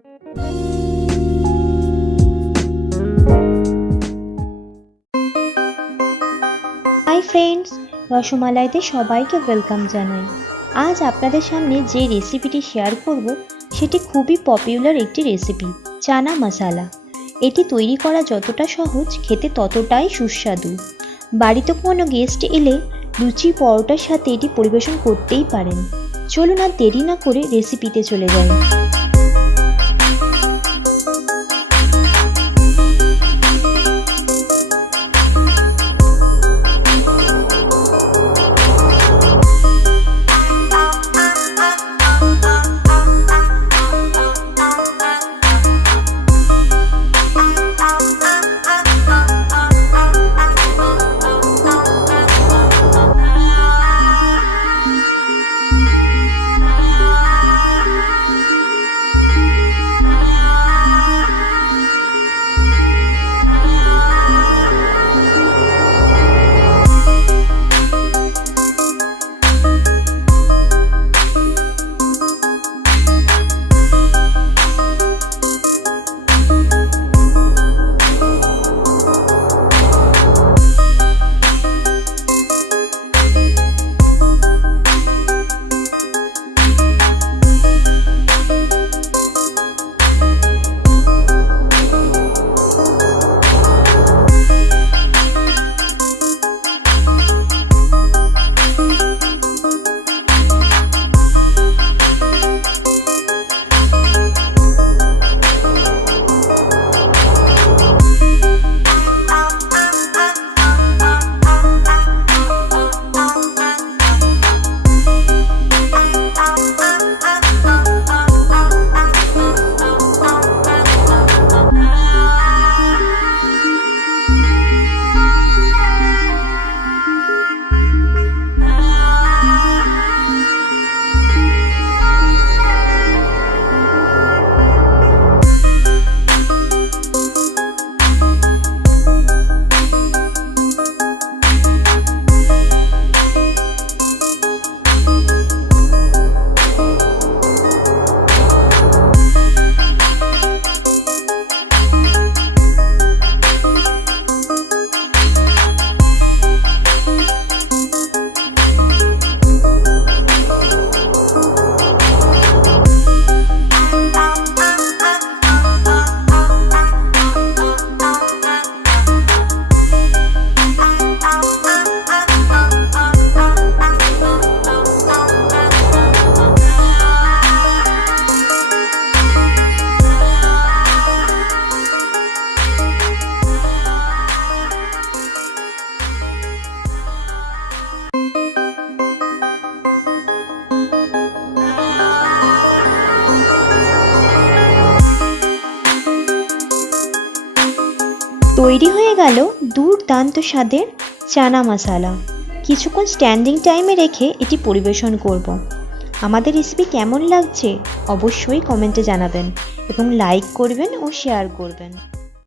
Hi friends, রসমালাইতে সবাইকে welcome জানাই। আজ আপনাদের সামনে যে রেসিপিটি শেয়ার করব সেটি খুবই পপুলার একটি রেসিপি, চানা মশালা। এটি তৈরি করা যতটা সহজ, খেতে ততটাই সুস্বাদু। বাড়িতে কোনো গেস্ট এলে লুচি পরোটার সাথে এটি পরিবেশন করতেই পারেন। চলুন আর দেরি না করে রেসিপিতে চলে যাই। তৈরি হয়ে গেল দুর্দান্ত স্বাদের চানা মশালা। কিছুক্ষণ স্ট্যান্ডিং টাইমে রেখে এটি পরিবেশন করব। আমাদের রেসিপি কেমন লাগছে অবশ্যই কমেন্টে জানাবেন এবং লাইক করবেন ও শেয়ার করবেন।